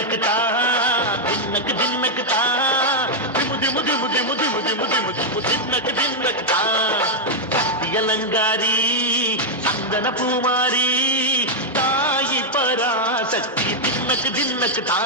தின்னக்கு தா தின்னக்கு தின்னக்கு தா திமு திமு திமு திமு திமு திமு திமு திமு தின்னக்கு தின்னக்கு தா அலங்காரி சந்தன பூமாரி தாயி பராசக்தி தின்னக்கு தின்னக்கு தா